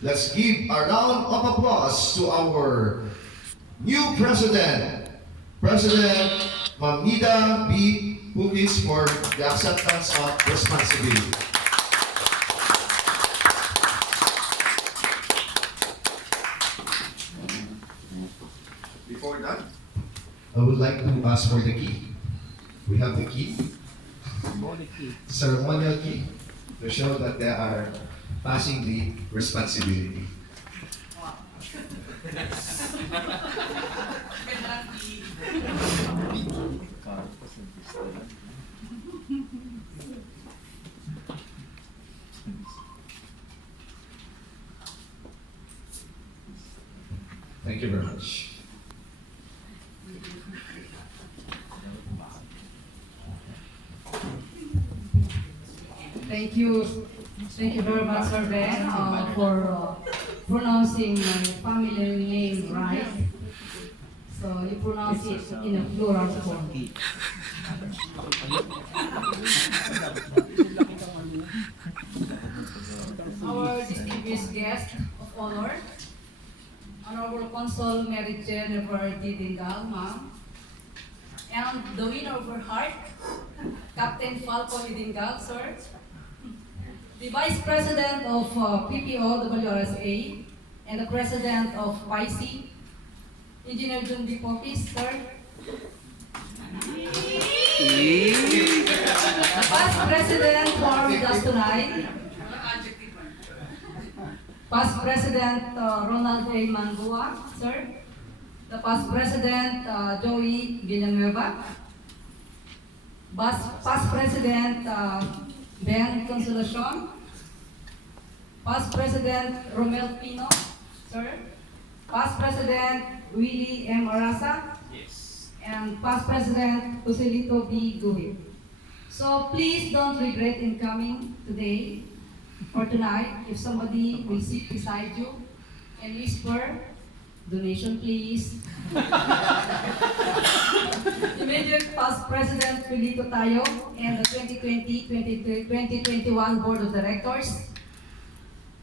Let's give a round of applause to our new president, President Mamida B. Bugis, for the acceptance of responsibility. Before that, I would like to ask for the key. We have the key, ceremonial key, to show that they are passing the responsibility. Thank you very much. Thank you. Thank you very much, Sir Ben, for pronouncing my family name right. So you pronounce it in a plural form. Our distinguished guest of honor, Honorable Consul Mary Jennifer Didingal, ma'am, and the winner of her heart, Captain Falco Didingal, sir, the Vice President of PPO WRSA and the President of YC, Engineer Jun B. Popis, sir. The Past President who are with us tonight, Past President Ronald A. Mangua, sir. The Past President Joey Villanueva. Past President Ben Consolacion. Past President Romel Pino, sir. Past President Willie M. Arasa. Yes. And Past President Joselito B. Guhit. So please don't regret in coming today or tonight if somebody will sit beside you and whisper, donation please. Immediate Past President Pilito Tayo and the 2020-2021 Board of Directors,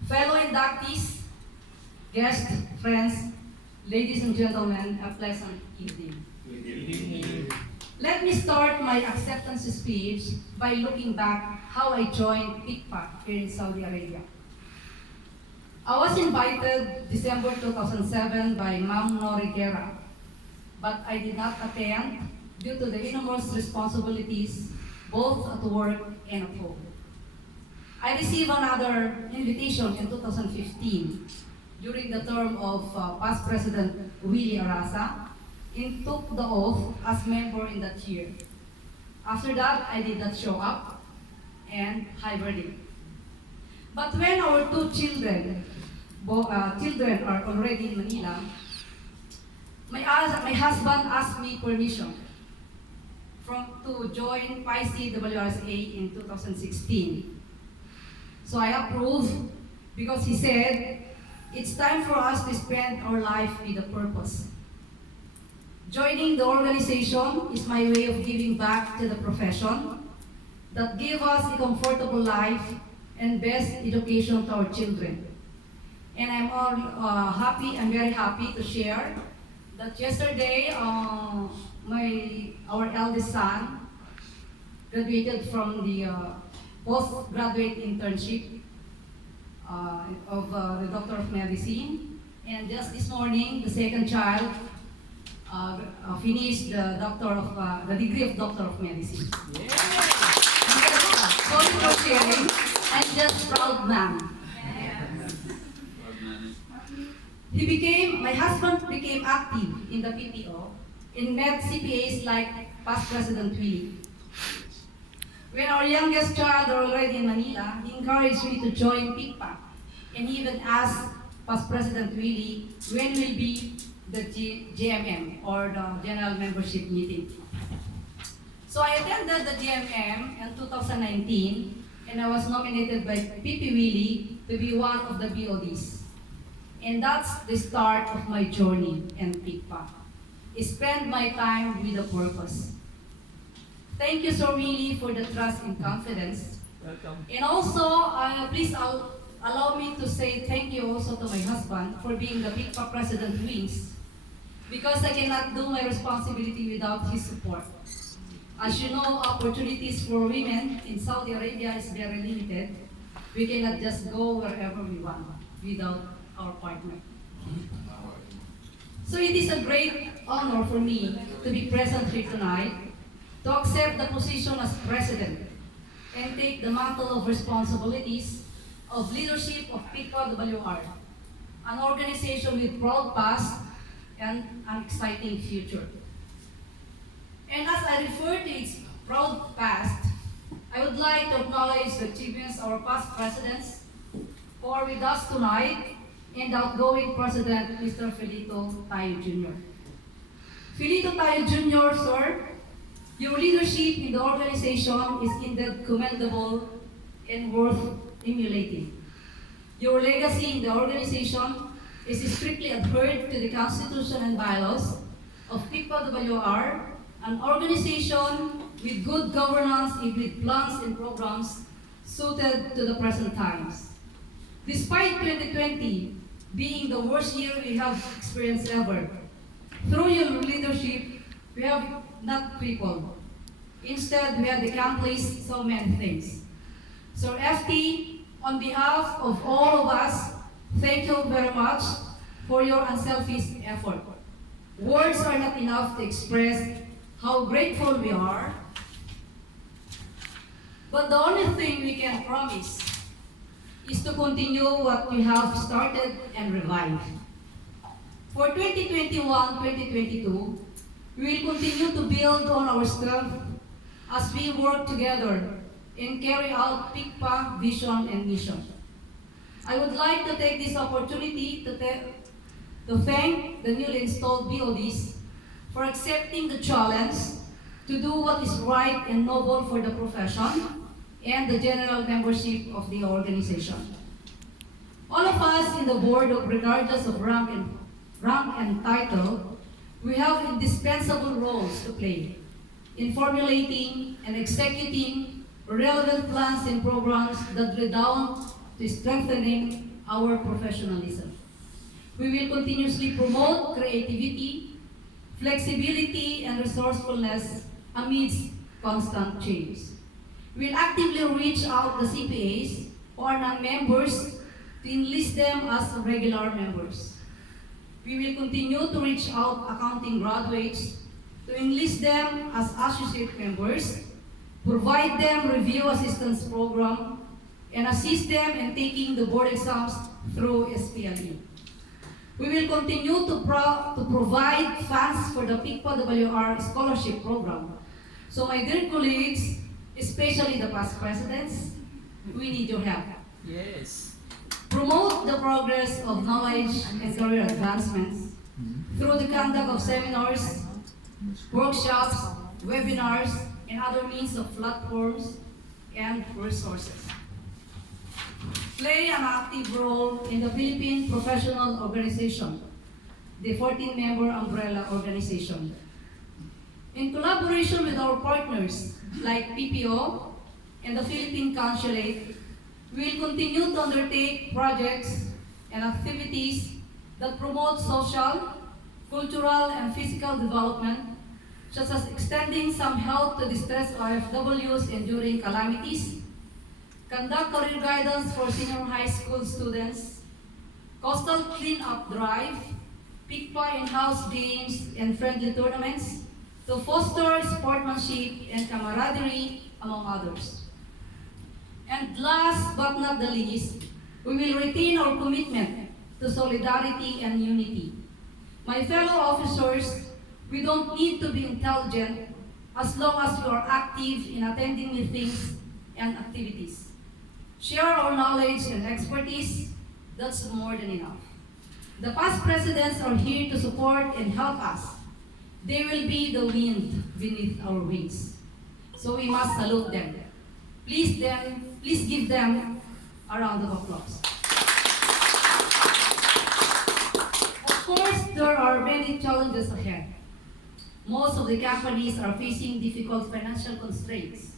fellow inductees, guests, friends, ladies and gentlemen, a pleasant evening. Let me start my acceptance speech by looking back how I joined PICPA here in Saudi Arabia. I was invited December 2007 by Ma'am Nori Guerra, but I did not attend due to the enormous responsibilities both at work and at home. I received another invitation in 2015 during the term of past President Willie Arasa and took the oath as member in that year. After that, I did not show up and hibernated. But when our two children are already in Manila, my husband asked me permission to join PICE WRSA in 2016. So I approved because he said, it's time for us to spend our life with a purpose. Joining the organization is my way of giving back to the profession that gave us a comfortable life and best education to our children. And I'm very happy to share that yesterday, our eldest son graduated from the postgraduate internship of the Doctor of Medicine. And just this morning, the second child finished the degree of Doctor of Medicine. Yeah. Sorry for sharing. I'm just proud man. My husband became active in the PPO and met CPAs like past President Willie. When our youngest child are already in Manila, he encouraged me to join PICPA and he even asked past President Willie when will be the GMM or the General Membership Meeting. So I attended the GMM in 2019 and I was nominated by PP Willie to be one of the BODs. And that's the start of my journey in PICPA. I spend my time with a purpose. Thank you, Sir Willie, for the trust and confidence. Welcome. And also, please allow me to say thank you also to my husband for being the PICPA President Wings, because I cannot do my responsibility without his support. As you know, opportunities for women in Saudi Arabia is very limited. We cannot just go wherever we want without our partner. So it is a great honor for me to be present here tonight, to accept the position as president and take the mantle of responsibilities of leadership of PICPA WR, an organization with proud past and an exciting future. And as I refer to its proud past, I would like to acknowledge the achievements of our past presidents who are with us tonight, and the outgoing president, Mr. Felito Tayo Jr. Felito Tayo Jr., sir, your leadership in the organization is indeed commendable and worth emulating. Your legacy in the organization is strictly adhered to the Constitution and bylaws of PICPA WR, an organization with good governance and with plans and programs suited to the present times. Despite 2020 being the worst year we have experienced ever, through your leadership, we have not crippled. Instead, we have accomplished so many things. So FT, on behalf of all of us, thank you very much for your unselfish effort. Words are not enough to express how grateful we are, but the only thing we can promise is to continue what we have started and revive. For 2021-2022, we will continue to build on our strength as we work together and carry out PICPA vision and mission. I would like to take this opportunity to thank the newly installed BODs for accepting the challenge to do what is right and noble for the profession and the general membership of the organization. All of us in the board, regardless of rank and title, we have indispensable roles to play in formulating and executing relevant plans and programs that redound to strengthening our professionalism. We will continuously promote creativity, flexibility, and resourcefulness amidst constant change. We will actively reach out the CPAs who are non-members to enlist them as regular members. We will continue to reach out accounting graduates to enlist them as associate members, provide them review assistance program, and assist them in taking the board exams through SPLE. We will continue to provide funds for the PICPA WR scholarship program. So my dear colleagues, especially the past presidents, we need your help. Yes. Promote the progress of knowledge and career advancements through the conduct of seminars, workshops, webinars, and other means of platforms and resources. Play an active role in the Philippine Professional Organization, the 14-member umbrella organization. In collaboration with our partners like PPO and the Philippine Consulate, we will continue to undertake projects and activities that promote social, cultural, and physical development, such as extending some help to distressed OFWs enduring calamities, conduct career guidance for senior high school students, coastal cleanup drive, PICPA in-house games and friendly tournaments to foster sportsmanship and camaraderie, among others. And last but not the least, we will retain our commitment to solidarity and unity. My fellow officers, we don't need to be intelligent as long as we are active in attending meetings and activities. Share our knowledge and expertise, that's more than enough. The past presidents are here to support and help us. They will be the wind beneath our wings. So we must salute them. Please give them a round of applause. Of course, there are many challenges ahead. Most of the companies are facing difficult financial constraints.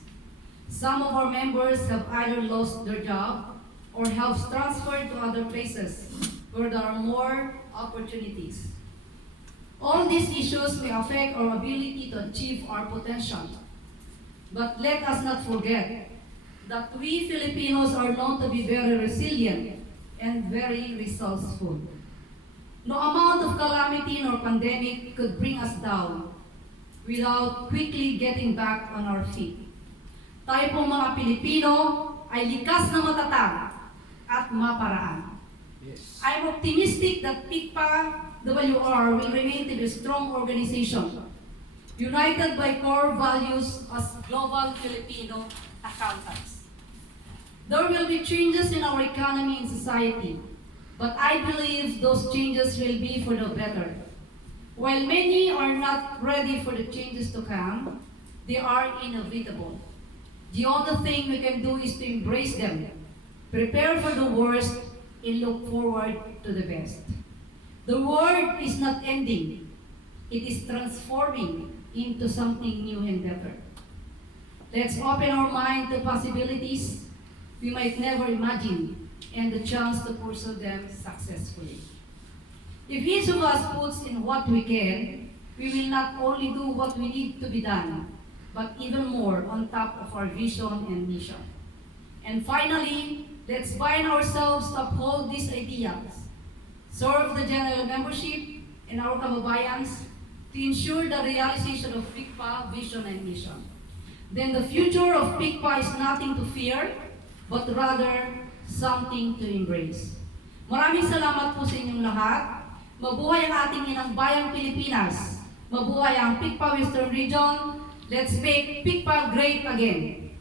Some of our members have either lost their job or helps transferred to other places where there are more opportunities. All these issues may affect our ability to achieve our potential. But let us not forget that we Filipinos are known to be very resilient and very resourceful. No amount of calamity nor pandemic could bring us down without quickly getting back on our feet. Tayo pong mga Pilipino ay likas na matatag at maparaan. I'm optimistic that PICPA-WR will remain to be a strong organization, united by core values as global Filipino accountants. There will be changes in our economy and society, but I believe those changes will be for the better. While many are not ready for the changes to come, they are inevitable. The only thing we can do is to embrace them, prepare for the worst, and look forward to the best. The world is not ending. It is transforming into something new and better. Let's open our mind to possibilities we might never imagine and the chance to pursue them successfully. If each of us puts in what we can, we will not only do what we need to be done, but even more on top of our vision and mission. And finally, let's bind ourselves to uphold these ideas, serve the general membership and our kababayans to ensure the realization of PICPA vision and mission. Then the future of PICPA is nothing to fear, but rather something to embrace. Maraming salamat po sa inyong lahat. Mabuhay ang ating inang bayang Pilipinas. Mabuhay ang PICPA Western Region. Let's make PICPA great again.